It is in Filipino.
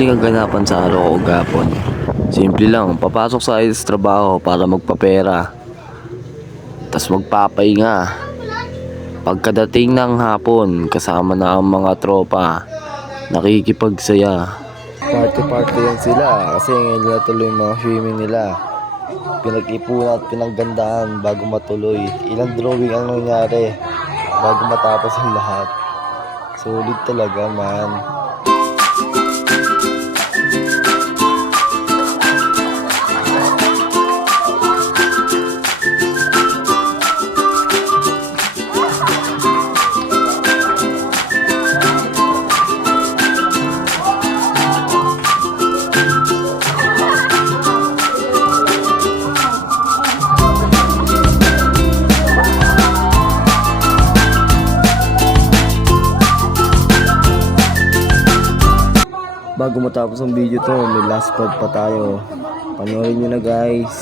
simpleng kaganapan sa araw o gapon. Simple lang, papasok sa trabaho para magpapera. Tas magpapahinga. Pagkadating ng hapon, kasama na ang mga tropa, nakikipagsaya. Party-party yan sila kasi ngayon na tuloy yung mga swimming nila. Pinag-ipunan at pinaggandahan bago matuloy. Ilang drawing ang nangyari bago matapos ang lahat. Solid talaga, man. Bago matapos ang video to, may last part pa tayo. Panoorin nyo na, guys.